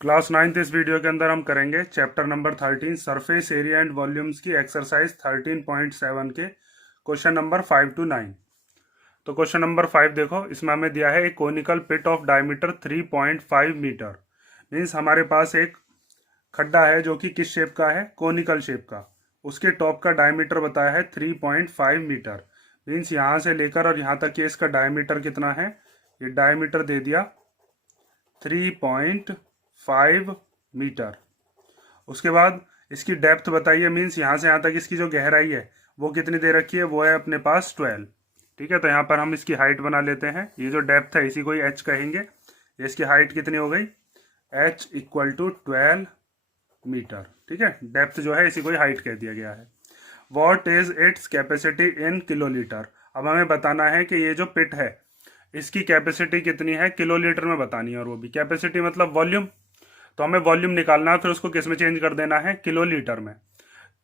Class 9th इस video के अंदर हम करेंगे chapter number 13 surface area and volumes की एक्सरसाइज 13.7 के क्वेश्चन नंबर 5 to 9। तो क्वेश्चन नंबर 5 देखो, इसमें हमें दिया है एक conical pit of diameter 3.5 metre. Means हमारे पास एक खड्डा है जो कि किस शेप का है, कोनिकल शेप का। उसके टॉप का डायमीटर बताया है 3.5 मीटर। मीन्स यहाँ से लेकर और यहाँ तक ये इसका डायमीटर कितना है, ये डायमीटर दे दिया 3.5 मीटर। उसके बाद इसकी डेप्थ बताइए, मीन्स यहाँ से यहाँ तक इसकी जो गहराई है वो कितनी दे रखी है, वो है अपने पास 12। ठीक है, तो यहाँ पर हम इसकी हाइट बना लेते हैं। ये जो डेप्थ है इसी को ही h कहेंगे। ये इसकी हाइट कितनी हो गई, h इक्वल टू 12 मीटर। ठीक है, डेप्थ जो है इसी को ही हाइट कह दिया गया है। What is its capacity in kilolitre. अब हमें बताना है कि ये जो पिट है इसकी कैपेसिटी कितनी है, किलोलीटर में बतानी है। और वो भी कैपेसिटी मतलब वॉल्यूम, तो हमें वॉल्यूम निकालना है, फिर उसको किस में चेंज कर देना है, किलोलीटर में।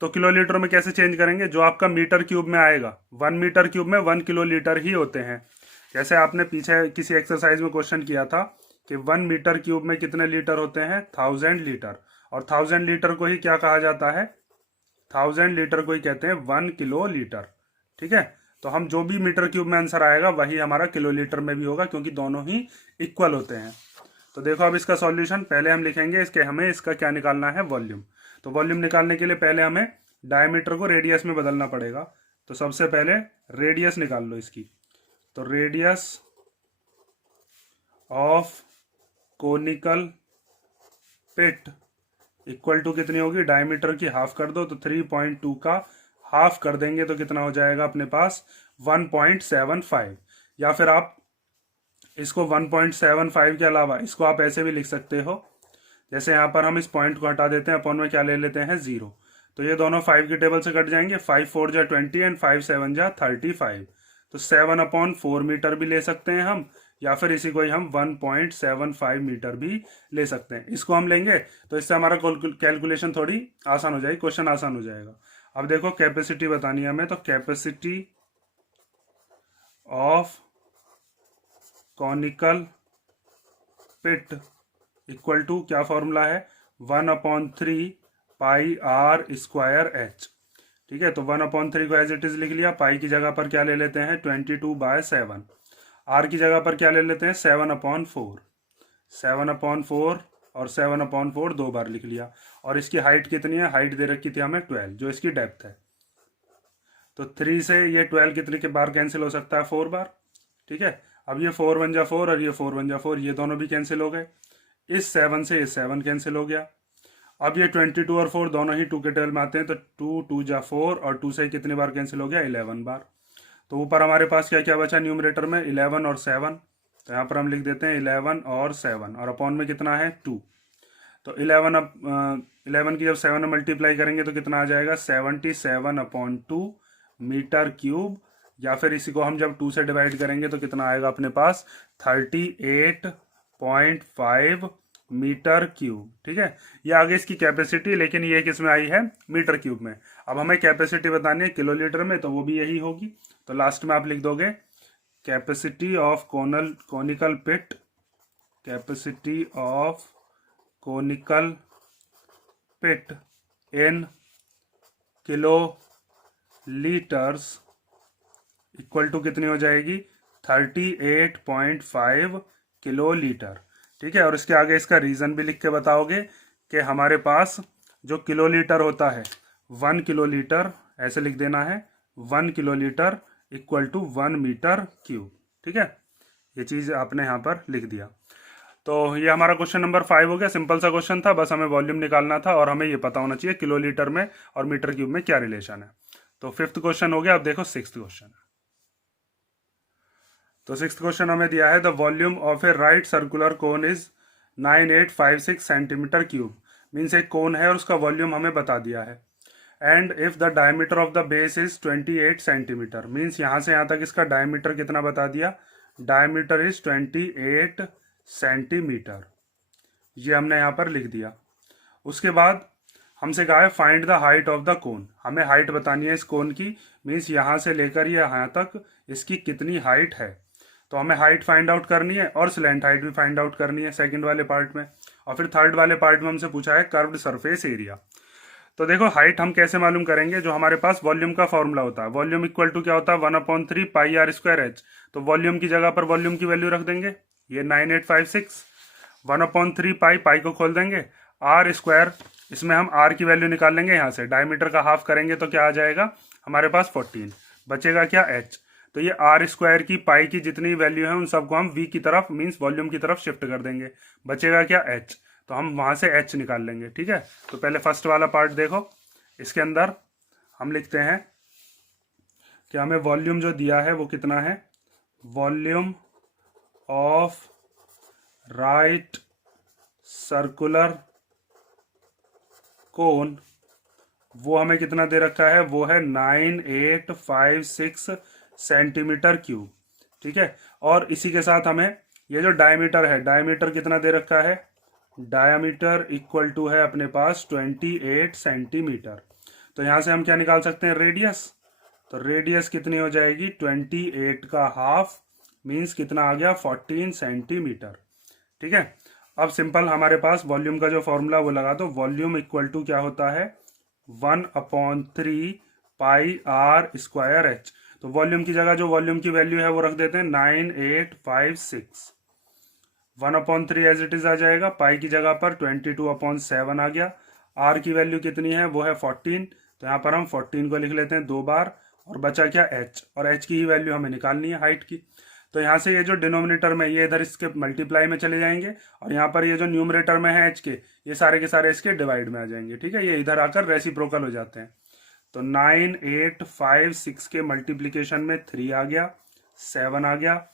तो किलोलीटर में कैसे चेंज करेंगे, जो आपका मीटर क्यूब में आएगा, 1 मीटर क्यूब में 1 किलोलीटर ही होते हैं। जैसे आपने पीछे किसी एक्सरसाइज में क्वेश्चन किया था कि 1 मीटर क्यूब में कितने लीटर होते हैं, 1000 लीटर। और 1000 लीटर को ही क्या कहा जाता है, 1000 लीटर को ही कहते हैं 1 किलो लीटर। ठीक है, तो हम जो भी मीटर क्यूब में आंसर आएगा वही हमारा किलोलीटर में भी होगा, क्योंकि दोनों ही इक्वल होते हैं। तो देखो अब इसका सॉल्यूशन पहले हम लिखेंगे, इसके हमें इसका क्या निकालना है, वॉल्यूम। तो वॉल्यूम निकालने के लिए पहले हमें डायमीटर को रेडियस में बदलना पड़ेगा। तो सबसे पहले रेडियस निकाल लो इसकी। तो radius of conical pit equal to कितनी होगी, डायमीटर की हाफ कर दो। तो 3.2 का हाफ कर देंगे तो कितना हो जाएगा अपने पास, 1.75। या फिर आप इसको 1.75 के अलावा इसको आप ऐसे भी लिख सकते हो, जैसे यहाँ पर हम इस पॉइंट को हटा देते हैं, अपॉन में क्या ले लेते हैं, 0। तो ये दोनों 5 की टेबल से कट जाएंगे। 5 4 जा 20 एंड 5 7 जा 35। तो 7/4 मीटर भी ले सकते हैं हम, या फिर इसी को ही हम 1.75 मीटर भी ले सकते हैं। इसको हम लेंगे तो इससे हमारा कैलकुलेशन थोड़ी आसान हो जाएगी, क्वेश्चन आसान हो जाएगा। अब देखो कैपेसिटी बतानी है हमें, तो capacity of conical pit equal to क्या फॉर्मूला है, 1/3 पाई आर स्क्वायर एच। ठीक है, तो 1/3 को एज इट इज लिख लिया। पाई की जगह पर क्या ले लेते हैं, 22/7। आर की जगह पर क्या ले लेते हैं, 7/4। 7/4 और 7/4 दो बार लिख लिया। और इसकी हाइट कितनी है, हाइट दे रखी थी हमें 12, जो इसकी डेप्थ है। तो 3 से ये 12 कितने के बार कैंसिल हो सकता है, 4 बार। ठीक है, अब ये 4 1 जा 4 और ये 4 1 जा 4, ये दोनों भी कैंसिल हो गए। इस 7 से इस 7 कैंसिल हो गया। अब ये 22 और 4 दोनों ही 2 के टेबल में आते हैं, तो 2 2 जा 4 और 2 से कितनी बार कैंसिल हो गया, 11 बार। तो ऊपर हमारे पास क्या क्या बचा न्यूमरेटर में, 11 और 7। तो यहाँ पर हम लिख देते हैं 11 और 7, और अपॉन में कितना है, 2। तो 11 की जब 7 में मल्टीप्लाई करेंगे तो कितना आ जाएगा, 77/2 मीटर क्यूब। या फिर इसी को हम जब 2 से डिवाइड करेंगे तो कितना आएगा अपने पास, 38.5 मीटर क्यूब। ठीक है, ये आगे इसकी कैपेसिटी, लेकिन ये किस में आई है, मीटर क्यूब में। अब हमें कैपेसिटी बतानी है किलोलीटर में, तो वो भी यही होगी। तो लास्ट में आप लिख दोगे capacity of conical pit, capacity of conical pit in kilolitres equal to कितनी हो जाएगी, 38.5 किलो लीटर। ठीक है, और इसके आगे इसका रीजन भी लिख के बताओगे कि हमारे पास जो किलो लीटर होता है, 1 किलो लीटर ऐसे लिख देना है, 1 kilolitre equal to 1 metre cube. ठीक है, ये चीज आपने यहाँ पर लिख दिया। तो ये हमारा क्वेश्चन नंबर 5 हो गया। सिंपल सा क्वेश्चन था, बस हमें वॉल्यूम निकालना था और हमें ये पता होना चाहिए किलो लीटर में और मीटर क्यूब में क्या रिलेशन है। तो 5th क्वेश्चन हो गया। अब देखो 6th क्वेश्चन। तो 6th क्वेश्चन हमें दिया है, the volume of A right circular cone is 9856 centimetre cube. Means एक कोन है और उसका वॉल्यूम हमें बता दिया है। And if the diameter of the base is 28 centimetre. Means यहाँ से यहाँ तक इसका डायमीटर कितना बता दिया, डायमीटर इज 28 सेंटीमीटर। ये हमने यहाँ पर लिख दिया। उसके बाद हमसे कहा है find the height of the कोन। हमें हाइट बतानी है इस कोन की। मीन्स यहाँ से लेकर ये यहाँ तक इसकी कितनी हाइट है। तो हमें हाइट फाइंड आउट करनी है और स्लैंट हाइट भी फाइंड आउट करनी है सेकंड वाले पार्ट में। और फिर थर्ड वाले पार्ट में हमसे पूछा है कर्व्ड सरफेस एरिया। तो देखो हाइट हम कैसे मालूम करेंगे, जो हमारे पास वॉल्यूम का फॉर्मूला होता है, वॉल्यूम इक्वल टू क्या होता है 1/3 पाई आर स्क्वायर एच। तो वॉल्यूम की जगह पर वॉल्यूम की वैल्यू रख देंगे, ये 9856, 1/3 पाई, पाई को खोल देंगे, आर स्क्वायर, इसमें हम आर की वैल्यू निकाल लेंगे, यहाँ से डायमीटर का हाफ करेंगे तो क्या आ जाएगा हमारे पास 14, बचेगा क्या एच। तो ये आर स्क्वायर की पाई की जितनी वैल्यू है उन सबको हम वी की तरफ मीन्स वॉल्यूम की तरफ शिफ्ट कर देंगे, बचेगा क्या एच। तो हम वहां से एच निकाल लेंगे, ठीक है। तो पहले फर्स्ट वाला पार्ट देखो, इसके अंदर हम लिखते हैं कि हमें वॉल्यूम जो दिया है वो कितना है, volume of right circular cone, वो हमें कितना दे रखा है, वो है 9856 सेंटीमीटर क्यूब, ठीक है। और इसी के साथ हमें ये जो डायमीटर है, डायमीटर कितना दे रखा है, डायमीटर इक्वल टू है अपने पास 28 सेंटीमीटर। तो यहां से हम क्या निकाल सकते हैं, रेडियस। तो रेडियस कितनी हो जाएगी 28 का हाफ मीन्स कितना आ गया 14 सेंटीमीटर, ठीक है। अब सिंपल हमारे पास वॉल्यूम का जो फॉर्मूला वो लगा दो, वॉल्यूम इक्वल टू क्या होता है 1/3 पाई आर स्क्वायर एच। तो वॉल्यूम की जगह जो वॉल्यूम की वैल्यू है वो रख देते हैं 9856, 1/3 एज इट इज आ जाएगा, पाई की जगह पर 22/7 आ गया, आर की वैल्यू कितनी है वो है 14, तो यहाँ पर हम 14 को लिख लेते हैं 2 बार, और बचा क्या एच, और एच की ही वैल्यू हमें निकालनी है हाइट की। तो यहाँ से ये जो डिनोमिनेटर में ये इधर इसके मल्टीप्लाई में चले जाएंगे, और यहाँ पर ये जो न्यूमरेटर में है एच के सारे इसके डिवाइड में आ जाएंगे, ठीक है। ये इधर आकर रेसिप्रोकल हो जाते हैं। तो 9856 के मल्टीप्लीकेशन में 3 आ गया, 7 आ गया,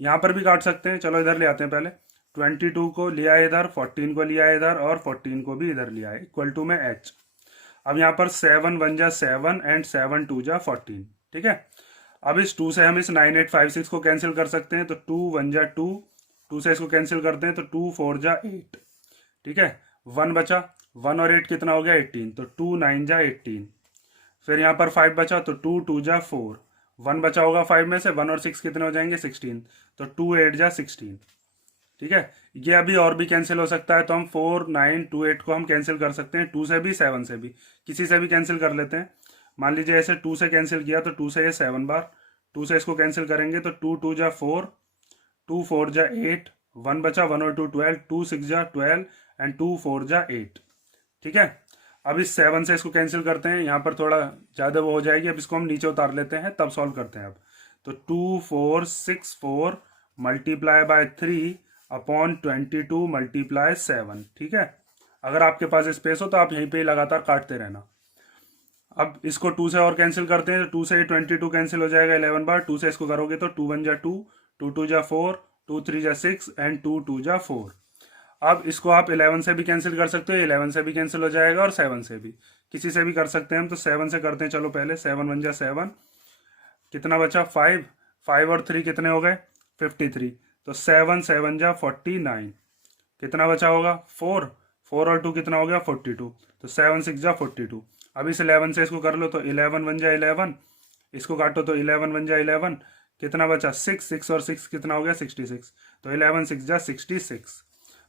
यहाँ पर भी काट सकते हैं, चलो इधर ले आते हैं पहले, 22 को लिया इधर, 14 को लिया इधर, और 14 को भी इधर लिया है, इक्वल टू में एच। अब यहाँ पर 7 1 जा 7 एंड 7 2 जा 14, ठीक है। अब इस 2 से हम इस 9856 को कैंसिल कर सकते हैं, तो 2 1 जा 2, 2 से इसको कैंसिल करते हैं तो 2 4 जा 8, ठीक है। 1 बचा, 1 और 8 कितना हो गया 18, तो 2 9 जा 18, फिर यहाँ पर 5 बचा तो 2 2 जा 4, 1 बचा होगा 5 में से, 1 और 6 कितने हो जाएंगे 16, तो 2 8 जा 16, ठीक है। ये अभी और भी कैंसिल हो सकता है, तो हम 4 9 2 8 को हम कैंसिल कर सकते हैं, 2 से भी 7 से भी, किसी से भी कैंसिल कर लेते हैं। मान लीजिए ऐसे 2 से कैंसिल किया तो 2 से ये 7 बार, 2 से इसको कैंसिल करेंगे तो 2 2 जा 4, 2 4 जा 8, 1 बचा, 1 और 2 12, 2 6 जा 12 एंड 2 4 जा 8, ठीक है। अब इस 7 से इसको कैंसिल करते हैं, यहाँ पर थोड़ा ज़्यादा वो हो जाएगी, अब इसको हम नीचे उतार लेते हैं तब सॉल्व करते हैं। अब तो 2 4 6 4 मल्टीप्लाई बाय 3 अपॉन 22 मल्टीप्लाई 7, ठीक है। अगर आपके पास स्पेस हो तो आप यहीं पे लगातार काटते रहना। अब इसको 2 से और कैंसिल करते हैं, तो 2 से 22 कैंसिल हो जाएगा 11 बार, 2 से इसको करोगे तो 2 1 जा 2, 2 2 जा 4, 2 3 जा 6 एंड 2 2 जा 4। अब इसको आप 11 से भी कैंसिल कर सकते हो, 11 से भी कैंसिल हो जाएगा और 7 से भी, किसी से भी कर सकते हैं हम। तो 7 से करते हैं, चलो पहले 7 1 जा 7, कितना बचा 5, 5 और 3 कितने हो गए 53, तो 7 7 जा 49, कितना बचा होगा 4, 4 और 2 कितना हो गया 42, तो 7 6 जा 42। अब इस 11 से इसको कर लो तो 11 1 जा 11, इसको काटो तो 11 1 जा 11, कितना बचा 6, 6 और 6 कितना हो गया 66, तो 11 6 जा 66।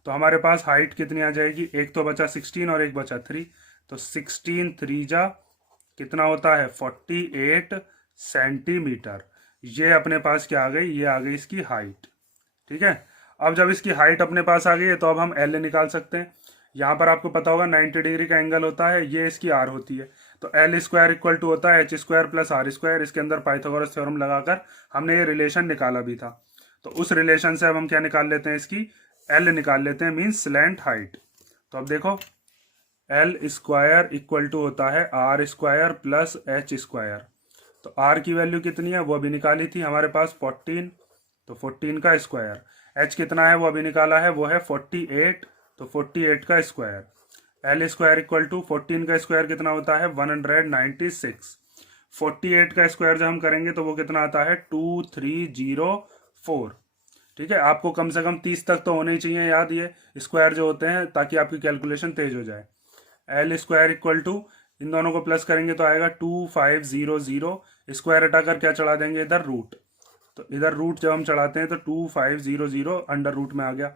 तो हमारे पास हाइट कितनी आ जाएगी, एक तो बचा 16 और एक बचा 3, तो 16 3 जा कितना होता है 48 सेंटीमीटर। ये अपने पास क्या आ गई, ये आ गई इसकी हाइट, ठीक है। अब जब इसकी हाइट अपने पास आ गई है तो अब हम एल निकाल सकते हैं। यहाँ पर आपको पता होगा 90 डिग्री का एंगल होता है, ये इसकी आर होती है, तो एल स्क्वायर इक्वल टू होता है h square plus r square. इसके अंदर पाइथागोरस थ्योरम लगाकर हमने ये रिलेशन निकाला भी था, तो उस रिलेशन से अब हम क्या निकाल लेते हैं, इसकी एल निकाल लेते हैं, मीन्स स्लैंट हाइट। तो अब देखो एल स्क्वायर इक्वल टू होता है r square plus h square. तो आर की वैल्यू कितनी है वो अभी निकाली थी हमारे पास 14, तो 14 का स्क्वायर, एच कितना है वो अभी निकाला है वो है 48, तो 48 का square, l square equal to 14 का स्क्वायर कितना होता है 196, 48 का स्क्वायर जब हम करेंगे तो वो कितना आता है 2304, ठीक है। आपको कम से कम 30 तक तो होने ही चाहिए याद ये स्क्वायर जो होते हैं, ताकि आपकी कैलकुलेशन तेज हो जाए। एल स्क्वायर इक्वल टू इन दोनों को प्लस करेंगे तो आएगा 2500, स्क्वायर हटाकर क्या चढ़ा देंगे इधर रूट, तो इधर रूट जब हम चढ़ाते हैं तो 2500 अंडर रूट में आ गया।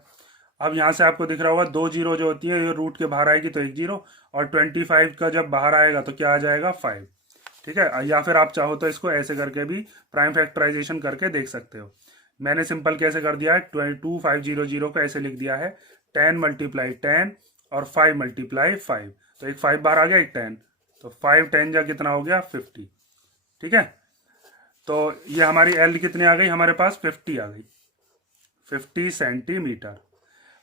अब यहाँ से आपको दिख रहा होगा 2 जीरो जो होती है ये रूट के बाहर आएगी तो 1 जीरो, और 25 का जब बाहर आएगा तो क्या आ जाएगा 5। ठीक है, या फिर आप चाहो तो इसको ऐसे करके भी प्राइम फैक्टराइजेशन करके देख सकते हो। मैंने सिंपल कैसे कर दिया है, 2500 को ऐसे लिख दिया है 10 मल्टीप्लाई 10 और 5 मल्टीप्लाई 5, तो एक 5 बाहर आ गया, एक 10, तो 5 10 जा कितना हो गया 50। ठीक है, तो ये हमारी एल कितनी आ गई हमारे पास, 50 आ गई, 50 सेंटीमीटर।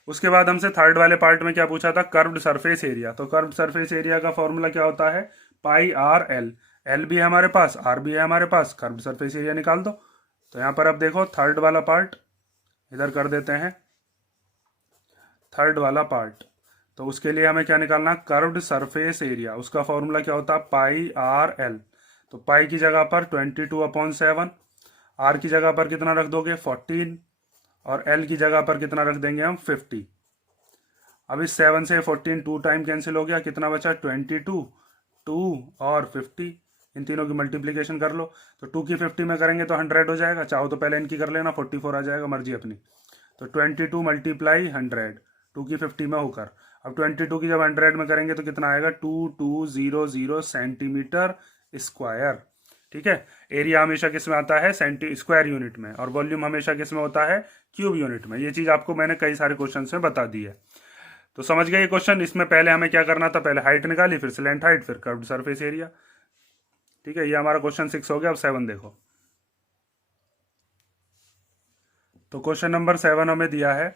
उसके बाद हमसे थर्ड वाले पार्ट में क्या पूछा था, कर्व्ड सरफेस एरिया। तो कर्व्ड सरफेस एरिया का फॉर्मूला क्या होता है, पाई आर एल, एल भी है हमारे पास, आर भी है हमारे पास, कर्व्ड सरफेस एरिया निकाल दो। तो यहाँ पर अब देखो थर्ड वाला पार्ट इधर कर देते हैं, थर्ड वाला पार्ट, तो उसके लिए हमें क्या निकालना, कर्व्ड सरफेस एरिया, उसका फॉर्मूला क्या होता है, पाई आर एल। तो पाई की जगह पर 22/7, आर की जगह पर कितना रख दोगे 14, और एल की जगह पर कितना रख देंगे हम 50। अब इस 7 से 14 2 टाइम कैंसिल हो गया, कितना बचा 22, 2 और 50, इन तीनों की मल्टीप्लीकेशन कर लो। तो 2 की 50 में करेंगे तो 100 हो जाएगा, चाहो तो पहले इनकी कर लेना, 44 आ जाएगा, मर्जी अपनी। तो 22 मल्टीप्लाई 100, 2 की 50 में होकर, अब 22 की जब 100 में करेंगे तो कितना आएगा 2200 सेंटीमीटर स्क्वायर। ठीक है, एरिया हमेशा किस में आता है, स्क्वायर यूनिट में, और वॉल्यूम हमेशा किस में होता है, क्यूब यूनिट में। ये चीज आपको मैंने कई सारे क्वेश्चन में बता दी है। तो समझ गए ये क्वेश्चन, इसमें पहले हमें क्या करना था, पहले हाइट निकाली, फिर स्लैंट हाइट, फिर कर्व्ड सरफेस एरिया। ठीक है, ये हमारा क्वेश्चन 6 हो गया। अब 7 देखो। तो क्वेश्चन नंबर 7 हमें दिया है,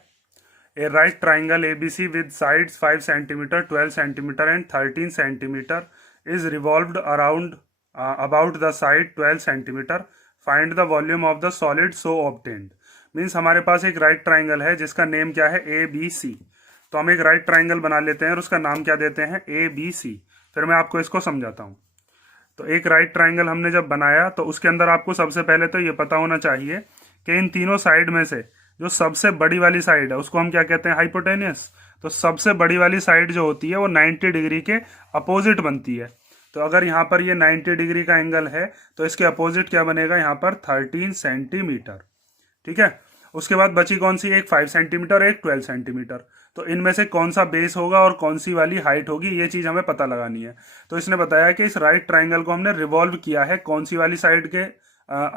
a right triangle ABC with sides 5 centimetre, 12 centimetre and 13 centimetre is revolved around about the side 12 centimetre, find the volume of the solid so obtained. Means हमारे पास एक राइट ट्राइंगल है जिसका नेम क्या है, ए बी सी। तो हम एक राइट ट्राइंगल बना लेते हैं और उसका नाम क्या देते हैं, ए बी सी। फिर मैं आपको इसको समझाता हूँ। तो एक राइट ट्राइंगल हमने जब बनाया तो उसके अंदर आपको सबसे पहले तो ये पता होना चाहिए कि इन तीनों साइड में से जो सबसे बड़ी वाली साइड है उसको हम क्या कहते हैं, हाइपोटेनियस। तो सबसे बड़ी वाली साइड जो होती है वो 90 डिग्री के अपोजिट बनती है। तो अगर यहाँ पर ये 90 डिग्री का एंगल है तो इसके अपोजिट क्या बनेगा, यहाँ पर 13 सेंटीमीटर। ठीक है, उसके बाद बची कौन सी, एक 5 सेंटीमीटर, एक 12 सेंटीमीटर। तो इनमें से कौन सा बेस होगा और कौन सी वाली हाइट होगी, ये चीज हमें पता लगानी है। तो इसने बताया कि इस राइट ट्राइंगल को हमने रिवॉल्व किया है कौन सी वाली साइड के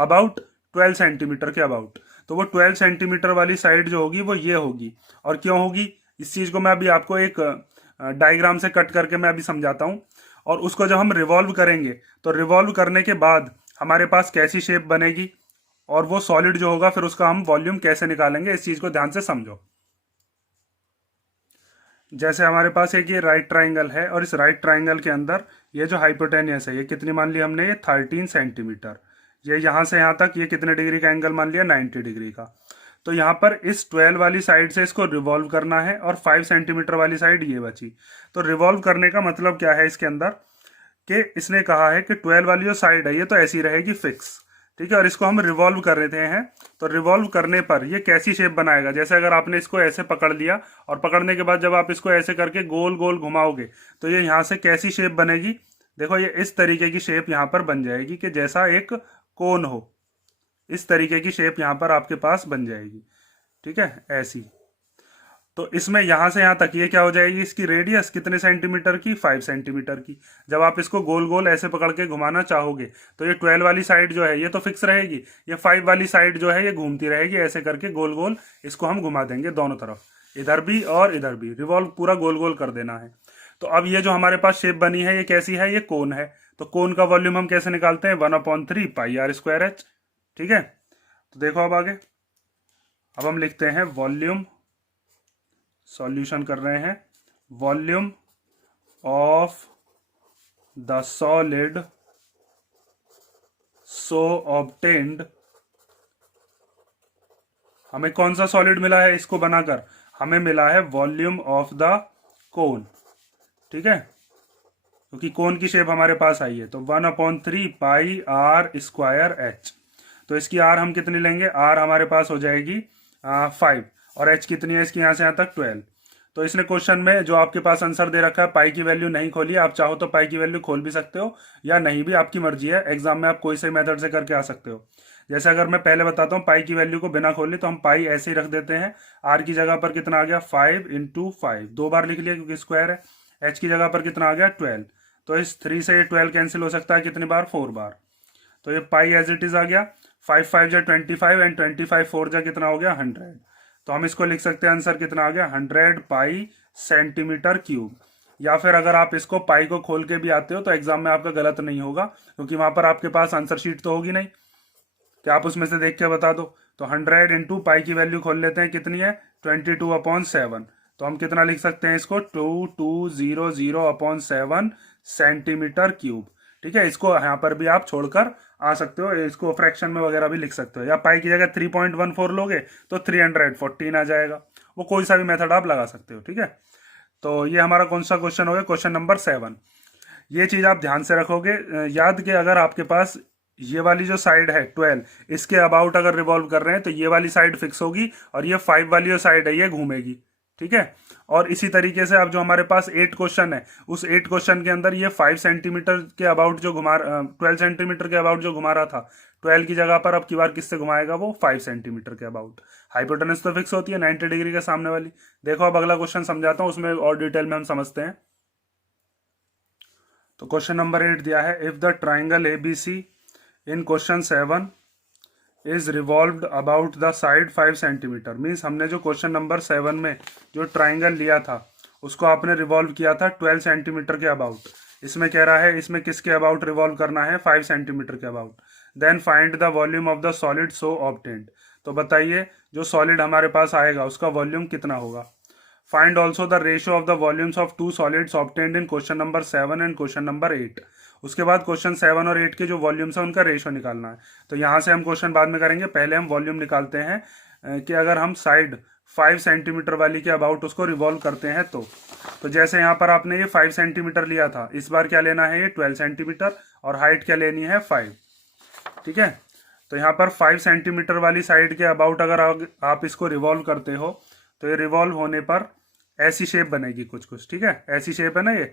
अबाउट, 12 सेंटीमीटर के अबाउट। तो वो 12 सेंटीमीटर वाली साइड जो होगी वो ये होगी। और क्यों होगी, इस चीज को मैं अभी आपको एक डायग्राम से कट करके मैं अभी समझाता हूँ। और उसको जब हम रिवॉल्व करेंगे तो रिवॉल्व करने के बाद हमारे पास कैसी शेप बनेगी, और वो सॉलिड जो होगा फिर उसका हम वॉल्यूम कैसे निकालेंगे, इस चीज को ध्यान से समझो। जैसे हमारे पास एक ये राइट ट्राइंगल है और इस राइट ट्राइंगल के अंदर ये जो हाइपोटेनियस है ये कितनी मान ली हमने, ये 13 सेंटीमीटर। ये यहाँ से यहाँ तक ये कितने डिग्री का एंगल मान लिया, 90 डिग्री का। तो यहाँ पर इस 12 वाली साइड से इसको रिवॉल्व करना है और 5 सेंटीमीटर वाली साइड ये बची। तो रिवॉल्व करने का मतलब क्या है इसके अंदर, कि इसने कहा है कि 12 वाली जो साइड है ये तो ऐसी रहेगी फिक्स। ठीक है, और इसको हम रिवॉल्व कर देते हैं। तो रिवॉल्व करने पर ये कैसी शेप बनाएगा, जैसे अगर आपने इसको ऐसे पकड़ लिया और पकड़ने के बाद जब आप इसको ऐसे करके गोल गोल घुमाओगे तो ये यहाँ से कैसी शेप बनेगी, देखो ये इस तरीके की शेप यहाँ पर बन जाएगी कि जैसा एक कोन हो, इस तरीके की शेप यहाँ पर आपके पास बन जाएगी। ठीक है, ऐसी। तो इसमें यहाँ से यहाँ तक ये क्या हो जाएगी, इसकी रेडियस कितने सेंटीमीटर की, 5 सेंटीमीटर की। जब आप इसको गोल गोल ऐसे पकड़ के घुमाना चाहोगे तो ये 12 वाली साइड जो है ये तो फिक्स रहेगी, ये 5 वाली साइड जो है ये घूमती रहेगी, ऐसे करके गोल गोल इसको हम घुमा देंगे दोनों तरफ, इधर भी और इधर भी, रिवॉल्व पूरा गोल गोल कर देना है। तो अब ये जो हमारे पास शेप बनी है ये कैसी है, ये कोन है। तो कोन का वॉल्यूम हम कैसे निकालते हैं, 1/3 पाई आर स्क्वायर एच। ठीक है, तो देखो अब आगे, अब हम लिखते हैं वॉल्यूम, सॉल्यूशन कर रहे हैं, volume of the solid so obtained. हमें कौन सा सॉलिड मिला है इसको बनाकर, हमें मिला है वॉल्यूम ऑफ द कोन। ठीक है, क्योंकि कोन की शेप हमारे पास आई है। तो 1/3 पाई आर स्क्वायर एच। तो इसकी आर हम कितनी लेंगे, आर हमारे पास हो जाएगी 5, और एच कितनी है इसकी, यहाँ से यहाँ तक 12। तो इसने क्वेश्चन में जो आपके पास आंसर दे रखा है पाई की वैल्यू नहीं खोली, आप चाहो तो पाई की वैल्यू खोल भी सकते हो या नहीं भी, आपकी मर्जी है। एग्जाम में आप कोई से मेथड से करके आ सकते हो। जैसे अगर मैं पहले बताता हूँ पाई की वैल्यू को बिना खोले, तो हम पाई ऐसे ही रख देते हैं। आर की जगह पर कितना आ गया 5 इंटू 5, 2 बार लिख लिया क्योंकि स्क्वायर है। एच की जगह पर कितना आ गया 12, तो इस 3 से ये 12 कैंसिल हो सकता है कितनी बार 4 बार, तो ये पाई एज इट इज आ गया। 5 5 जा 25 एंड 25 4 जा कितना हो गया 100, तो हम इसको लिख सकते हैं आंसर कितना आ गया 100 पाई सेंटीमीटर क्यूब। या फिर अगर आप इसको पाई को खोल के भी आते हो तो एग्जाम में आपका गलत नहीं होगा, क्योंकि वहां पर आपके पास आंसर शीट तो होगी नहीं कि आप उसमें से देख के बता दो। तो 100 इंटू पाई की वैल्यू खोल लेते हैं कितनी है 22/7, तो हम कितना लिख सकते हैं इसको 2200/7 सेंटीमीटर क्यूब। ठीक है, इसको यहाँ पर भी आप छोड़कर आ सकते हो, इसको फ्रैक्शन में वगैरह भी लिख सकते हो, या पाई की जगह 3.14 लोगे तो 314 आ जाएगा। वो कोई सा भी मेथड आप लगा सकते हो। ठीक है, तो ये हमारा कौन सा क्वेश्चन हो गया, क्वेश्चन नंबर 7। ये चीज आप ध्यान से रखोगे, याद के अगर आपके पास ये वाली जो साइड है 12, इसके अबाउट अगर रिवॉल्व कर रहे हैं तो ये वाली साइड फिक्स होगी और ये 5 वाली जो साइड है ये घूमेगी। ठीक है, और इसी तरीके से अब जो हमारे पास 8 क्वेश्चन है, उस 8 क्वेश्चन के अंदर ये 5 सेंटीमीटर के अबाउट जो 12 सेंटीमीटर के अबाउट जो घुमा रहा था, 12 की जगह पर अब की बार किससे घुमाएगा वो 5 सेंटीमीटर के अबाउट। हाइपोटेनस तो फिक्स होती है 90 डिग्री के सामने वाली। देखो अब अगला क्वेश्चन समझाता हूँ, उसमें और डिटेल में हम समझते हैं। तो क्वेश्चन नंबर 8 दिया है, if the triangle ABC in question 7 is revolved about the side 5 centimetre. Means हमने जो क्वेश्चन नंबर 7 में जो ट्राइंगल लिया था उसको आपने रिवॉल्व किया था 12 सेंटीमीटर के अबाउट। इसमें कह रहा है इसमें किसके अबाउट रिवॉल्व करना है 5 सेंटीमीटर के about. Then find the volume of the solid so obtained. तो बताइए जो सॉलिड हमारे पास आएगा उसका वॉल्यूम कितना होगा। Find also the ratio of the volumes of 2 solids obtained in question number 7 and question number 8। उसके बाद क्वेश्चन 7 और 8 के जो वॉल्यूम्स है उनका रेशियो निकालना है। तो यहाँ से हम क्वेश्चन बाद में करेंगे, पहले हम वॉल्यूम निकालते हैं कि अगर हम साइड 5 सेंटीमीटर वाली के अबाउट उसको रिवॉल्व करते हैं तो जैसे यहाँ पर आपने ये 5 सेंटीमीटर लिया था, इस बार क्या लेना है ये 12 सेंटीमीटर और हाइट क्या लेनी है 5। ठीक है, तो यहाँ पर 5 सेंटीमीटर वाली साइड के अबाउट अगर आप इसको रिवॉल्व करते हो तो ये रिवॉल्व होने पर ऐसी शेप बनेगी कुछ कुछ। ठीक है, ऐसी शेप है ना ये।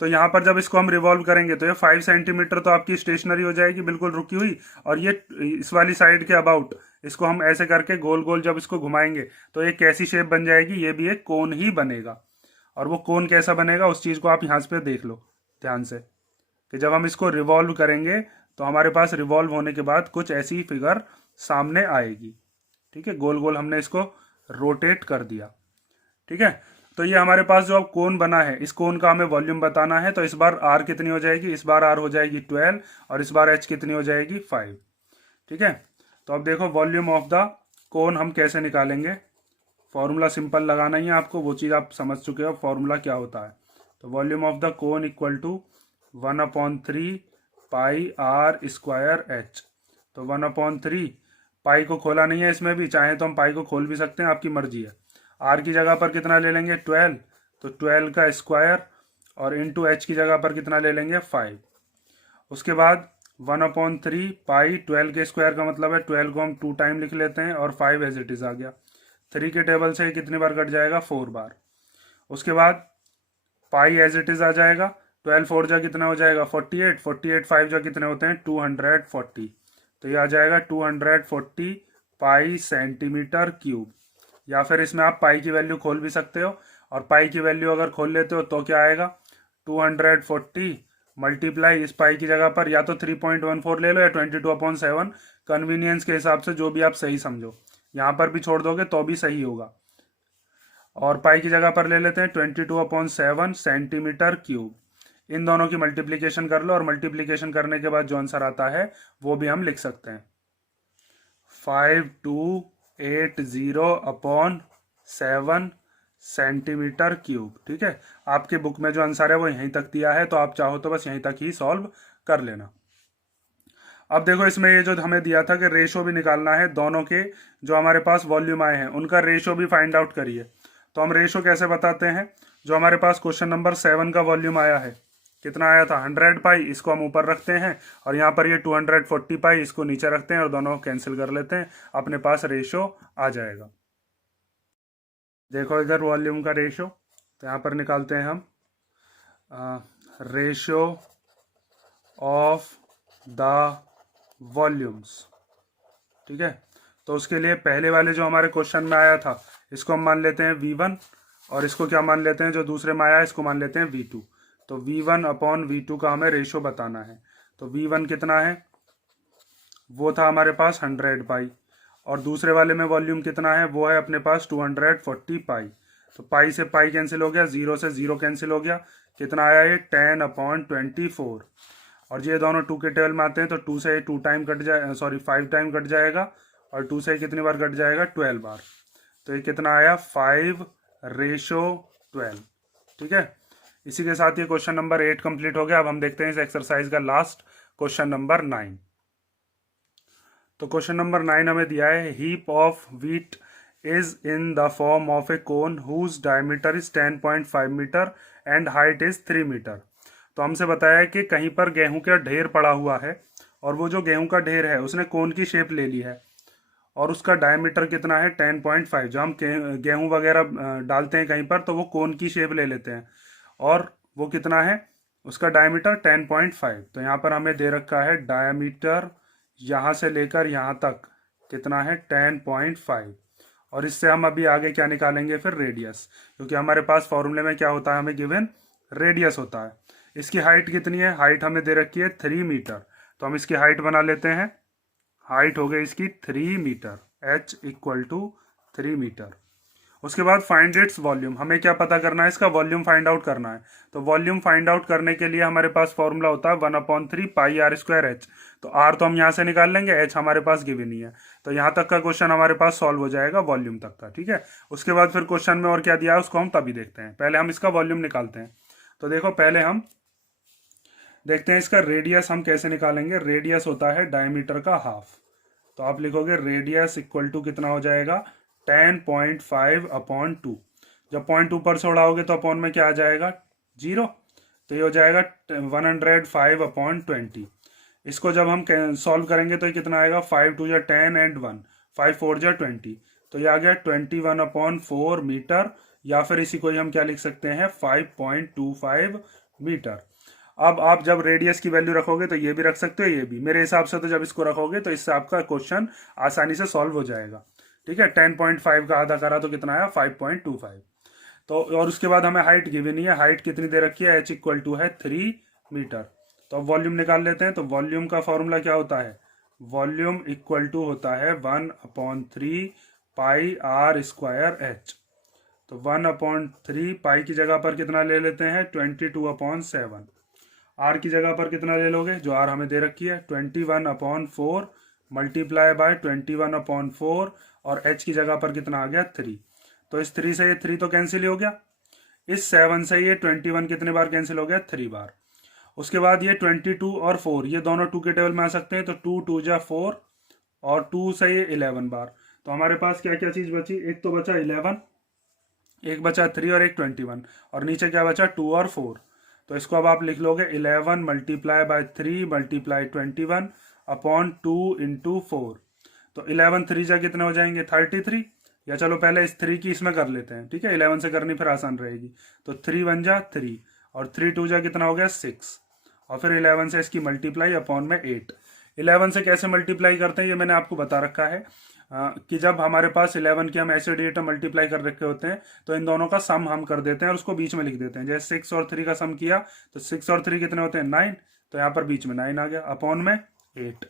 तो यहाँ पर जब इसको हम रिवॉल्व करेंगे तो ये 5 सेंटीमीटर तो आपकी स्टेशनरी हो जाएगी बिल्कुल रुकी हुई, और ये इस वाली साइड के अबाउट इसको हम ऐसे करके गोल गोल जब इसको घुमाएंगे तो एक कैसी शेप बन जाएगी, ये भी एक कोन ही बनेगा। और वो कोन कैसा बनेगा उस चीज़ को आप यहाँ पे देख लो ध्यान से, कि जब हम इसको रिवॉल्व करेंगे तो हमारे पास रिवॉल्व होने के बाद कुछ ऐसी फिगर सामने आएगी। ठीक है, गोल गोल हमने इसको रोटेट कर दिया। ठीक है, तो ये हमारे पास जो अब कोन बना है इस कोन का हमें वॉल्यूम बताना है। तो इस बार आर कितनी हो जाएगी, इस बार आर हो जाएगी 12 और इस बार एच कितनी हो जाएगी 5। ठीक है, तो अब देखो वॉल्यूम ऑफ द कोन हम कैसे निकालेंगे। फॉर्मूला सिंपल लगाना ही है आपको, वो चीज़ आप समझ चुके हो फॉर्मूला क्या होता है। तो volume of the cone equal to 1/3 pi r square h. तो 1/3 पाई को खोला नहीं है इसमें भी, चाहे तो हम पाई को खोल भी सकते हैं, आपकी मर्जी है। आर की जगह पर कितना ले लेंगे 12, तो 12 का स्क्वायर और इंटू एच की जगह पर कितना ले लेंगे 5। उसके बाद 1/3 पाई 12 के स्क्वायर का मतलब है 12 को हम 2 टाइम लिख लेते हैं और 5 एज इट इज आ गया। 3 के टेबल से कितनी बार कट जाएगा 4 बार। उसके बाद पाई एज इट इज आ जाएगा, 12 4 जा कितना हो जाएगा 48, 48 5 जा कितने होते हैं 240, तो ये आ जाएगा 240 पाई सेंटीमीटर क्यूब। या फिर इसमें आप पाई की वैल्यू खोल भी सकते हो, और पाई की वैल्यू अगर खोल लेते हो तो क्या आएगा 240 मल्टीप्लाई इस पाई की जगह पर या तो 3.14 ले लो या 22/7, कन्वीनियंस के हिसाब से जो भी आप सही समझो। यहाँ पर भी छोड़ दोगे तो भी सही होगा। और पाई की जगह पर ले लेते हैं 22/7 सेंटीमीटर क्यूब। इन दोनों की मल्टीप्लीकेशन कर लो और मल्टीप्लीकेशन करने के बाद जो आंसर आता है वो भी हम लिख सकते हैं 5280/7 सेंटीमीटर क्यूब। ठीक है, आपके बुक में जो आंसर है वो यहीं तक दिया है, तो आप चाहो तो बस यहीं तक ही सॉल्व कर लेना। अब देखो इसमें ये जो हमें दिया था कि रेशो भी निकालना है दोनों के, जो हमारे पास वॉल्यूम आए हैं उनका रेशो भी फाइंड आउट करिए। तो हम रेशो कैसे बताते हैं, जो हमारे पास क्वेश्चन नंबर 7 का वॉल्यूम आया है कितना आया था 100 पाई, इसको हम ऊपर रखते हैं और यहाँ पर ये 240 पाई इसको नीचे रखते हैं और दोनों कैंसिल कर लेते हैं, अपने पास रेशो आ जाएगा। देखो इधर वॉल्यूम का रेशो, तो यहाँ पर निकालते हैं हम रेशो ऑफ द वॉल्यूम्स। ठीक है, तो उसके लिए पहले वाले जो हमारे क्वेश्चन में आया था इसको हम मान लेते हैं V1, और इसको क्या मान लेते हैं, जो दूसरे में आया इसको मान लेते हैं V2। तो V1 अपॉन V2 का हमें रेशो बताना है। तो V1 कितना है, वो था हमारे पास 100 पाई, और दूसरे वाले में वॉल्यूम कितना है, वो है अपने पास 240 पाई। तो पाई से पाई कैंसिल हो गया, जीरो से जीरो कैंसिल हो गया, कितना आया ये 10/24। और ये दोनों 2 के टेबल में आते हैं, तो 2 से 2 टाइम कट जाए, सॉरी 5 टाइम कट जाएगा, और 2 से कितनी बार कट जाएगा, 12 बार। तो ये कितना आया 5:12। ठीक है, इसी के साथ ये क्वेश्चन नंबर 8 कंप्लीट हो गया। अब हम देखते हैं इस एक्सरसाइज का लास्ट क्वेश्चन नंबर 9। तो क्वेश्चन नंबर 9 हमें दिया है, heap of wheat is in the form of a cone whose diameter is 10.5 metre and height is 3 metre. तो हमसे बताया है कि कहीं पर गेहूं का ढेर पड़ा हुआ है, और वो जो गेहूं का ढेर है उसने कोन की शेप ले ली है, और उसका डायमीटर कितना है 10.5। जो हम गेहूं वगैरह डालते हैं कहीं पर तो वो कोन की शेप ले लेते हैं, और वो कितना है, उसका डायमीटर 10.5। तो यहाँ पर हमें दे रखा है डायमीटर यहाँ से लेकर यहाँ तक कितना है 10.5, और इससे हम अभी आगे क्या निकालेंगे फिर, रेडियस, क्योंकि हमारे पास फॉर्मूले में क्या होता है, हमें गिवन रेडियस होता है। इसकी हाइट कितनी है, हाइट हमें दे रखी है 3 मीटर। तो हम इसकी हाइट बना लेते हैं, हाइट हो गई इसकी 3 metre, h equal to 3 metre. उसके बाद फाइंड इट्स वॉल्यूम, हमें क्या पता करना है, इसका वॉल्यूम फाइंड आउट करना है। तो वॉल्यूम फाइंड आउट करने के लिए हमारे पास फॉर्मूला होता है 1/3 पाई आर स्क्वायर एच। तो आर तो हम यहाँ से निकाल लेंगे, एच हमारे पास गिवन ही है। तो यहाँ तक का क्वेश्चन हमारे पास सॉल्व हो जाएगा वॉल्यूम तक का। ठीक है, उसके बाद फिर क्वेश्चन में और क्या दिया है उसको हम तभी देखते हैं, पहले हम इसका वॉल्यूम निकालते हैं। तो देखो पहले हम देखते हैं इसका रेडियस हम कैसे निकालेंगे। रेडियस होता है डायमीटर का हाफ। तो आप लिखोगे रेडियस इक्वल टू कितना हो जाएगा 10.5/2। जब पॉइंट ऊपर से उड़ाओगे तो अपॉन में क्या आ जाएगा 0। तो ये हो जाएगा 105/20। इसको जब हम सॉल्व करेंगे तो ये कितना आएगा 5 2 या 10 एंड 1 5 4 या 20। तो ये आ गया 21/4 मीटर, या फिर इसी को ही हम क्या लिख सकते हैं 5.25 मीटर। अब आप जब रेडियस की वैल्यू रखोगे तो ये भी रख सकते हो, ये भी मेरे हिसाब से। तो जब इसको रखोगे तो इससे आपका क्वेश्चन आसानी से सॉल्व हो जाएगा। ठीक है, 10.5 का आधा करा तो कितना आया 5.25। तो और उसके बाद हमें हाइट गिवन है, हाइट कितनी दे रखी है, h इक्वल टू है 3 मीटर। तो अब वॉल्यूम निकाल लेते हैं। तो वॉल्यूम का फॉर्मूला क्या होता है, वॉल्यूम इक्वल टू होता है 1/3 पाई आर स्क्वायर एच। तो 1/3 पाई की जगह पर कितना ले लेते हैं 22/7। आर की जगह पर कितना ले लोगे, जो आर हमें दे रखी है 21/4 मल्टीप्लाई बाय 21/4, और एच की जगह पर कितना आ गया 3। तो इस 3 से ये 3 तो कैंसिल ही हो गया, इस 7 से ये 21 कितने बार कैंसिल हो गया 3 बार। उसके बाद ये 22 और 4 ये दोनों 2 के टेबल में आ सकते हैं, तो 2 2 जा 4, और 2 से ये 11 बार। तो हमारे पास क्या क्या चीज बची, एक तो बचा 11, एक बचा 3 और एक 21, और नीचे क्या बचा 2 और 4। तो इसको अब आप लिख लोगे 11 multiply by 3 multiply 21 upon 2 into 4। तो 11 3 जा कितने हो जाएंगे 33, या चलो पहले इस 3 की इसमें कर लेते हैं। ठीक है, 11 से करनी फिर आसान रहेगी। तो 3 1 जा 3, और 3 2 जा कितना हो गया 6, और फिर 11 से इसकी मल्टीप्लाई अपॉन में 8। 11 से कैसे मल्टीप्लाई करते हैं ये मैंने आपको बता रखा है, कि जब हमारे पास 11 की हम ऐसे डेटा मल्टीप्लाई कर रखे होते हैं तो इन दोनों का सम हम कर देते हैं और उसको बीच में लिख देते हैं। जैसे 6 और 3 का सम किया तो 6 और 3 कितने होते हैं 9, तो यहाँ पर बीच में 9 आ गया अपॉन में 8।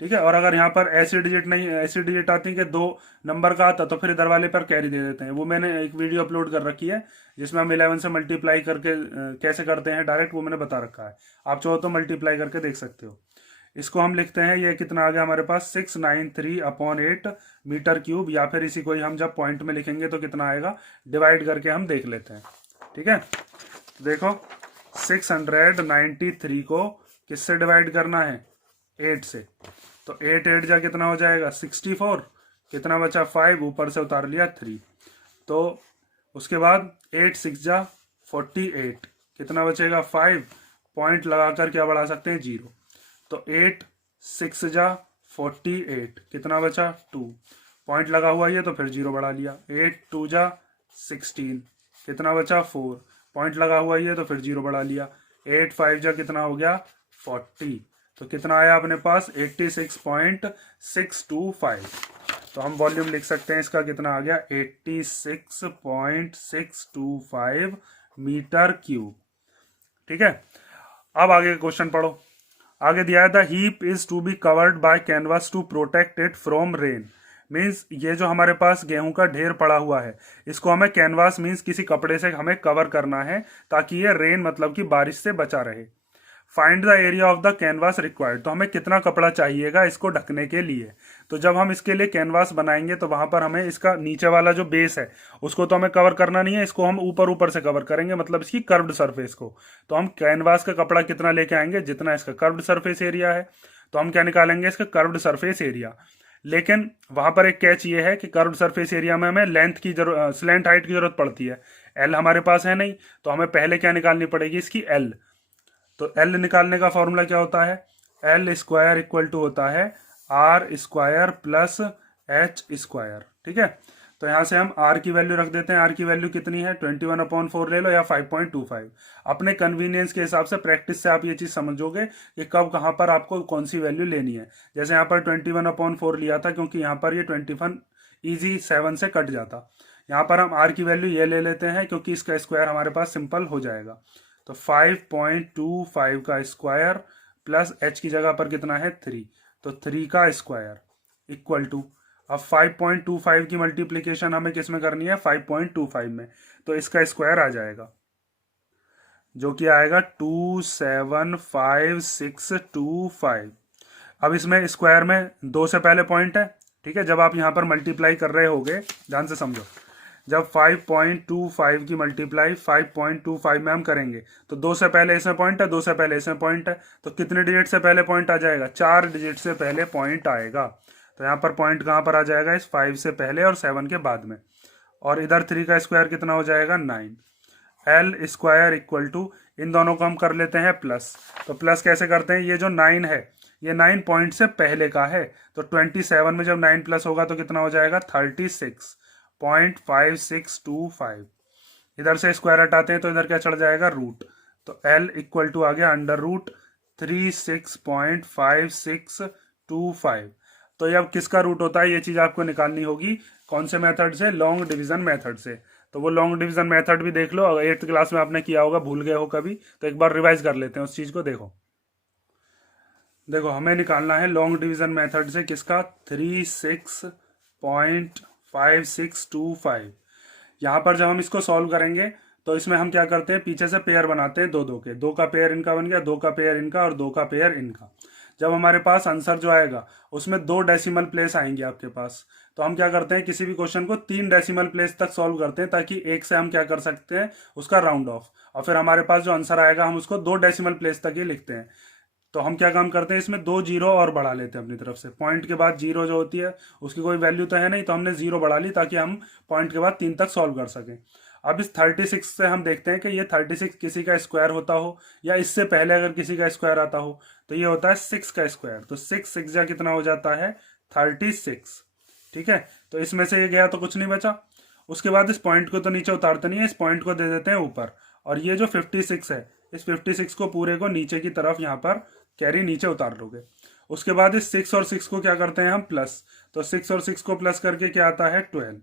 ठीक है, और अगर यहाँ पर ऐसी डिजिट नहीं, ऐसी डिजिट आती है कि 2 नंबर का आता तो फिर इधर वाले पर कैरी दे देते हैं। वो मैंने एक वीडियो अपलोड कर रखी है जिसमें हम 11 से मल्टीप्लाई करके कैसे करते हैं डायरेक्ट, वो मैंने बता रखा है। आप चाहो तो मल्टीप्लाई करके देख सकते हो। इसको हम लिखते हैं, ये कितना आ गया हमारे पास 693/8 मीटर क्यूब, या फिर इसी को ही हम जब पॉइंट में लिखेंगे तो कितना आएगा डिवाइड करके हम देख लेते हैं। ठीक है, देखो 693 को किससे डिवाइड करना है 8 से। तो 8 8 जा कितना हो जाएगा 64, कितना बचा 5, ऊपर से उतार लिया 3। तो उसके बाद 8 6 जा 48, कितना बचेगा 5, पॉइंट लगाकर क्या बढ़ा सकते हैं 0। तो 8 6 जा 48, कितना बचा 2, पॉइंट लगा हुआ है तो फिर 0 बढ़ा लिया। 8 2 जा 16, कितना बचा 4, पॉइंट लगा हुआ है तो फिर 0 बढ़ा लिया। 8 5 जा कितना हो गया 40, तो कितना आया अपने पास 86.625। तो हम वॉल्यूम लिख सकते हैं इसका, कितना आ गया 86.625 मीटर क्यूब। ठीक है, अब आगे क्वेश्चन पढ़ो। आगे दिया है the heap is to be covered by canvas to protect it from rain. Means ये जो हमारे पास गेहूं का ढेर पड़ा हुआ है, इसको हमें कैनवास मीन्स किसी कपड़े से हमें कवर करना है ताकि ये रेन मतलब कि बारिश से बचा रहे। Find the area of the canvas required. तो हमें कितना कपड़ा चाहिएगा इसको ढकने के लिए। तो जब हम इसके लिए कैनवास बनाएंगे तो वहां पर हमें इसका नीचे वाला जो बेस है उसको तो हमें कवर करना नहीं है, इसको हम ऊपर ऊपर से कवर करेंगे, मतलब इसकी कर्व्ड सरफेस को। तो हम कैनवास का कपड़ा कितना लेके आएंगे, जितना इसका कर्व्ड सरफेस एरिया है। तो हम क्या निकालेंगे, इसका कर्व्ड सरफेस एरिया। लेकिन वहां पर एक कैच ये है कि कर्व्ड सरफेस एरिया में हमें लेंथ की जरूरत, स्लैंट हाइट की जरूरत पड़ती है। एल हमारे पास है नहीं, तो हमें पहले क्या निकालनी पड़ेगी, इसकी एल। तो एल निकालने का फॉर्मूला क्या होता है, एल स्क्वायर इक्वल टू होता है r square plus h square. ठीक है, तो यहां से हम आर की वैल्यू रख देते हैं। आर की वैल्यू कितनी है, 21/4 ले लो या 5.25। अपने कन्वीनियंस के हिसाब से, प्रैक्टिस से आप ये चीज समझोगे कि कब कहां पर आपको कौन सी वैल्यू लेनी है। जैसे यहाँ पर 21/4 लिया था क्योंकि यहाँ पर ये 21 ईजी 7 से कट जाता। यहाँ पर हम आर की वैल्यू ये ले लेते हैं क्योंकि इसका स्क्वायर हमारे पास सिंपल हो जाएगा। तो 5.25 का स्क्वायर प्लस एच की जगह पर कितना है 3, तो 3 का स्क्वायर इक्वल टू, अब 5.25 की मल्टीप्लीकेशन हमें किस में करनी है, 5.25 में। तो इसका स्क्वायर आ जाएगा जो कि आएगा 275,625। अब इसमें स्क्वायर में 2 से पहले पॉइंट है। ठीक है, जब आप यहाँ पर मल्टीप्लाई कर रहे होगे, ध्यान से समझो, जब 5.25 की मल्टीप्लाई 5.25 में हम करेंगे तो 2 से पहले इसमें पॉइंट है, 2 से पहले इसमें पॉइंट है, तो कितने डिजिट से पहले पॉइंट आ जाएगा, 4 डिजिट से पहले पॉइंट आएगा। तो यहाँ पर पॉइंट कहाँ पर आ जाएगा, इस 5 से पहले और 7 के बाद में। और इधर 3 का स्क्वायर कितना हो जाएगा 9। एल स्क्वायर इक्वल टू, इन दोनों को हम कर लेते हैं प्लस। तो प्लस कैसे करते हैं, ये जो 9 है ये 9 पॉइंट से पहले का है, तो 27 में जब 9 प्लस होगा तो कितना हो जाएगा 36.5625। इधर से स्क्वायर हटाते हैं तो इधर क्या चढ़ जाएगा रूट। तो एल इक्वल टू आ गया अंडर रूट 36.5625। तो ये अब किसका रूट होता है, ये चीज आपको निकालनी होगी कौन से मेथड से, लॉन्ग डिवीजन मेथड से। तो वो लॉन्ग डिवीजन मेथड भी देख लो, अगर 8th क्लास में आपने किया होगा, भूल गए हो कभी तो एक बार रिवाइज कर लेते हैं उस चीज को। देखो हमें निकालना है लॉन्ग डिवीजन मेथड से किसका, 36.5625। यहाँ पर जब हम इसको सॉल्व करेंगे तो इसमें हम क्या करते हैं, पीछे से पेयर बनाते हैं दो दो के, 2 का पेयर इनका बन गया, 2 का पेयर इनका और 2 का पेयर इनका। जब हमारे पास आंसर जो आएगा उसमें 2 डेसिमल प्लेस आएंगे आपके पास, तो हम क्या करते हैं, किसी भी क्वेश्चन को 3 डेसिमल प्लेस तक सॉल्व करते हैं ताकि एक से हम क्या कर सकते हैं, उसका राउंड ऑफ, और फिर हमारे पास जो आंसर आएगा हम उसको 2 डेसिमल प्लेस तक ही लिखते हैं। तो हम क्या काम करते हैं, इसमें 2 जीरो और बढ़ा लेते हैं अपनी तरफ से। पॉइंट के बाद जीरो जो होती है उसकी कोई वैल्यू तो है नहीं, तो हमने 0 बढ़ा ली ताकि हम पॉइंट के बाद 3 तक सॉल्व कर सकें। अब इस 36 से हम देखते हैं कि ये 36 किसी का स्क्वायर होता हो या इससे पहले अगर किसी का स्क्वायर आता हो, तो ये होता है 6 का स्क्वायर। तो 6 6 जा कितना हो जाता है 36। ठीक है, तो इसमें से ये गया तो कुछ नहीं बचा। उसके बाद इस पॉइंट को तो नीचे उतारते नहीं है, इस पॉइंट को दे देते हैं ऊपर, और ये जो 56 है इस 56 को पूरे को नीचे की तरफ यहाँ पर कैरी नीचे उतार लोगे। उसके बाद इस 6 और 6 को क्या करते हैं हम प्लस, तो 6 और 6 को प्लस करके क्या आता है 12।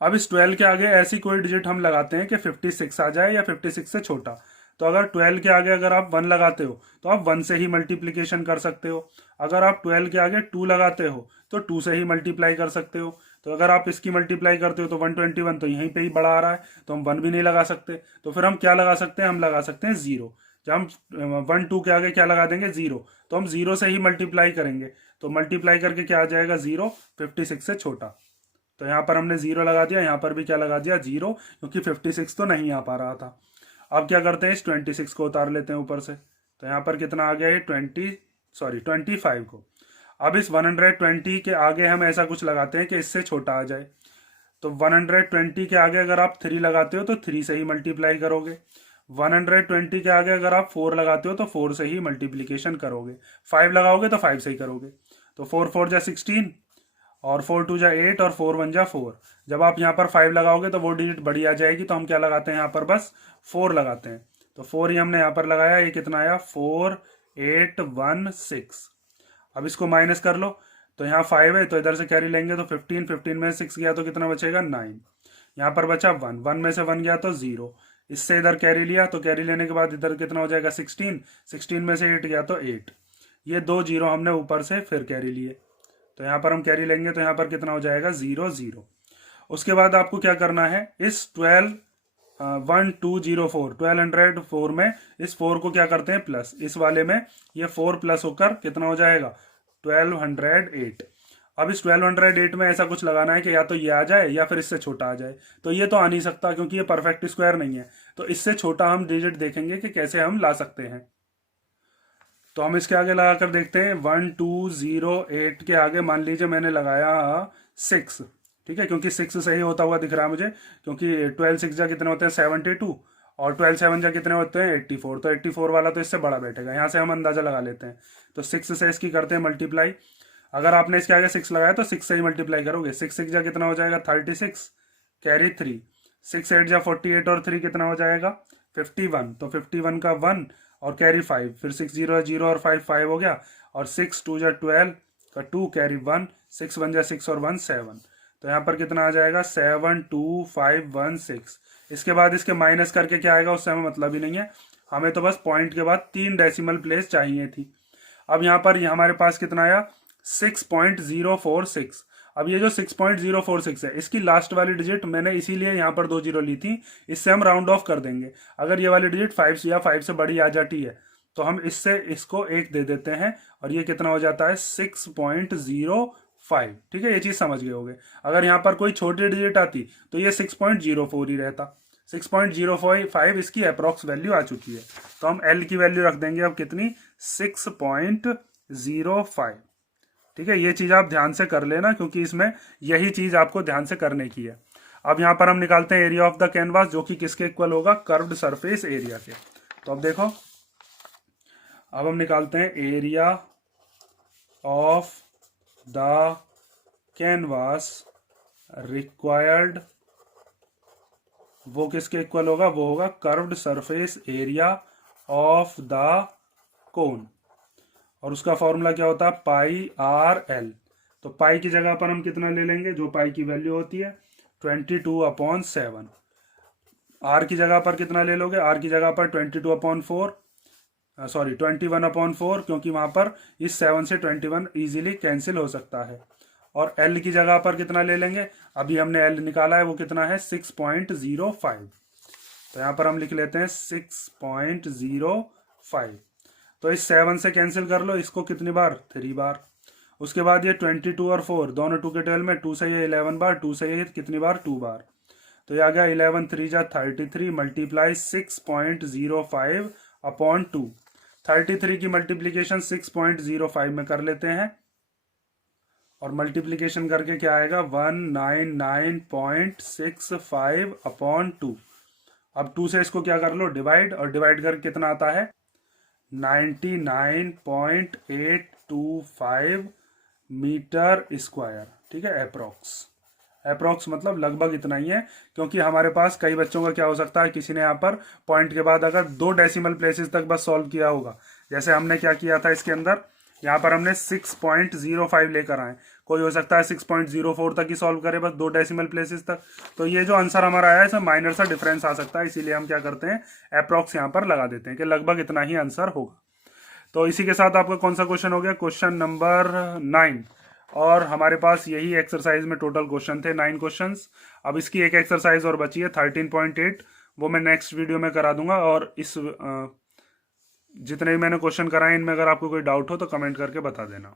अब इस 12 के आगे ऐसी कोई डिजिट हम लगाते हैं कि 56 आ जाए या 56 से छोटा। तो अगर 12 के आगे अगर आप 1 लगाते हो तो आप 1 से ही मल्टीप्लीकेशन कर सकते हो। अगर आप 12 के आगे 2 लगाते हो तो 2 से ही मल्टीप्लाई कर सकते हो। तो अगर आप इसकी मल्टीप्लाई करते हो तो 121, तो यहीं पे ही बड़ा आ रहा है तो हम 1 भी नहीं लगा सकते। तो फिर हम क्या लगा सकते हैं, हम लगा सकते हैं 0। जब हम 1 2 के आगे क्या लगा देंगे 0, तो हम 0 से ही मल्टीप्लाई करेंगे। तो मल्टीप्लाई करके क्या आ जाएगा 0, 56 से छोटा। तो यहाँ पर हमने 0 लगा दिया, यहाँ पर भी क्या लगा दिया 0, क्योंकि 56 तो नहीं आ पा रहा था। अब क्या करते हैं, इस 26 को उतार लेते हैं ऊपर से। तो यहाँ पर कितना आ गया ये 25 को। अब इस 120 के आगे हम ऐसा कुछ लगाते हैं कि इससे छोटा आ जाए। तो 120 के आगे अगर आप 3 लगाते हो तो 3 से ही मल्टीप्लाई करोगे। 120 के आगे अगर आप 4 लगाते हो तो 4 से ही मल्टीप्लीकेशन करोगे। 5 लगाओगे तो 5 से ही करोगे। तो 4 4 जा 16 और 4 2 जा 8 और 4 1 जा 4। जब आप यहाँ पर 5 लगाओगे तो वो डिजिट बड़ी आ जाएगी, तो हम क्या लगाते हैं यहाँ पर बस 4 लगाते हैं। तो 4 ही हमने यहाँ पर लगाया, ये कितना आया 4 816। अब इसको माइनस कर लो, तो यहाँ 5 है तो इधर से कैरी लेंगे तो 15, 15 में 6 गया तो कितना बचेगा 9। यहाँ पर बचा 1, 1 में से 1 गया तो 0। इससे इधर कैरी लिया तो कैरी लेने के बाद इधर कितना हो जाएगा 16, 16 में से 8 गया तो 8। ये 2 जीरो हमने ऊपर से फिर कैरी लिए, तो यहाँ पर हम कैरी लेंगे तो यहाँ पर कितना हो जाएगा 0, 0। उसके बाद आपको क्या करना है, इस 1204 में इस 4 को क्या करते हैं प्लस, इस वाले में ये 4 प्लस होकर कितना हो जाएगा 1208। अब इस 1208 में ऐसा कुछ लगाना है कि या तो ये आ जाए या फिर इससे छोटा आ जाए, तो ये तो आ नहीं सकता क्योंकि ये परफेक्ट स्क्वायर नहीं है, तो इससे छोटा हम डिजिट देखेंगे कि कैसे हम ला सकते हैं। तो हम इसके आगे लगा कर देखते हैं। 1208 के आगे मान लीजिए मैंने लगाया 6, ठीक है, क्योंकि 6 सही होता हुआ दिख रहा है मुझे, क्योंकि 12 6 जा कितने होते हैं 72 और 12 7 जा कितने होते हैं 84, तो 84 वाला तो इससे बड़ा बैठेगा, यहाँ से हम अंदाजा लगा लेते हैं। तो 6 से इसकी करते हैं मल्टीप्लाई। अगर आपने इसके आगे 6 लगाया तो 6 से ही मल्टीप्लाई करोगे। 6 6 जा कितना हो जाएगा 36, कैरी 3, 6 8 जा 48 और 3 कितना हो जाएगा 51, तो 51 का 1 और कैरी 5, फिर 6 0 0 और 5 5 हो गया, और 6 2 जा 12 का 2 कैरी 1, 6 1 जा 6 और 1 7, तो यहाँ पर कितना आ जाएगा 7 2 5 1 6। इसके बाद इसके माइनस करके क्या आएगा उससे हमें मतलब ही नहीं है, हमें तो बस पॉइंट के बाद 3 डेसिमल प्लेस चाहिए थी। अब यहाँ पर हमारे पास कितना आया 6.046। अब ये जो 6.046 है इसकी लास्ट वाली डिजिट मैंने इसीलिए यहाँ पर 2 जीरो ली थी, इससे हम राउंड ऑफ कर देंगे। अगर ये वाली डिजिट 5 या 5 से बड़ी आ जाती है तो हम इससे इसको 1 दे देते हैं और ये कितना हो जाता है 6.05। ठीक है, ये चीज समझ गए होगे। अगर यहाँ पर कोई छोटी डिजिट आती तो ये 6.04 ही रहता। 6.05 इसकी अप्रोक्स वैल्यू आ चुकी है, तो हम एल की वैल्यू रख देंगे अब कितनी 6.05। ठीक है, ये चीज आप ध्यान से कर लेना क्योंकि इसमें यही चीज आपको ध्यान से करने की है। अब यहाँ पर हम निकालते हैं एरिया ऑफ द कैनवास, जो कि किसके इक्वल होगा कर्व्ड सरफेस एरिया के। तो अब देखो, अब हम निकालते हैं area of the canvas required, वो किसके इक्वल होगा, वो होगा curved surface area of the कोन, और उसका फॉर्मूला क्या होता है पाई आर एल। तो पाई की जगह पर हम कितना ले लेंगे, जो पाई की वैल्यू होती है 22/7। आर की जगह पर कितना ले लोगे, आर की जगह पर 21/4, क्योंकि वहां पर इस 7 से 21 इजीली कैंसिल हो सकता है। और एल की जगह पर कितना ले लेंगे, अभी हमने एल निकाला है वो कितना है 6.05, तो यहां पर हम लिख लेते हैं 6.05। तो इस 7 से कैंसिल कर लो, इसको कितनी बार 3 बार। उसके बाद ये 22 और 4 दोनों 2 के 12 में 2 से ये 11 बार, 2 से ये कितनी बार 2 बार, तो ये आ गया 11 3 जा 33 मल्टीप्लाई 6.05/2। 33 की मल्टीप्लीकेशन 6.05 में कर लेते हैं और मल्टीप्लीकेशन करके क्या आएगा 199.65/2। अब 2 से इसको क्या कर लो डिवाइड, और डिवाइड करके कितना आता है 99.825 मीटर स्क्वायर। ठीक है, अप्रोक्स मतलब लगभग इतना ही है, क्योंकि हमारे पास कई बच्चों का क्या हो सकता है, किसी ने यहाँ पर पॉइंट के बाद अगर 2 डेसिमल प्लेसेस तक बस सॉल्व किया होगा, जैसे हमने क्या किया था इसके अंदर, यहाँ पर हमने 6.05 लेकर आए, कोई हो सकता है 6.04 तक ही सॉल्व करे बस 2 डेसिमल प्लेसेस तक। तो ये जो आंसर हमारा आया है इसमें माइनर सा डिफरेंस आ सकता है, इसीलिए हम क्या करते हैं अप्रोक्स यहाँ पर लगा देते हैं कि लगभग इतना ही आंसर होगा। तो इसी के साथ आपका कौन सा क्वेश्चन हो गया, क्वेश्चन नंबर 9। और हमारे पास यही एक्सरसाइज में टोटल क्वेश्चन थे 9 क्वेश्चंस। अब इसकी एक एक्सरसाइज और बची है 13.8, वो मैं नेक्स्ट वीडियो में करा दूंगा। और इस जितने भी मैंने क्वेश्चन कराए इनमें अगर आपको कोई डाउट हो तो कमेंट करके बता देना।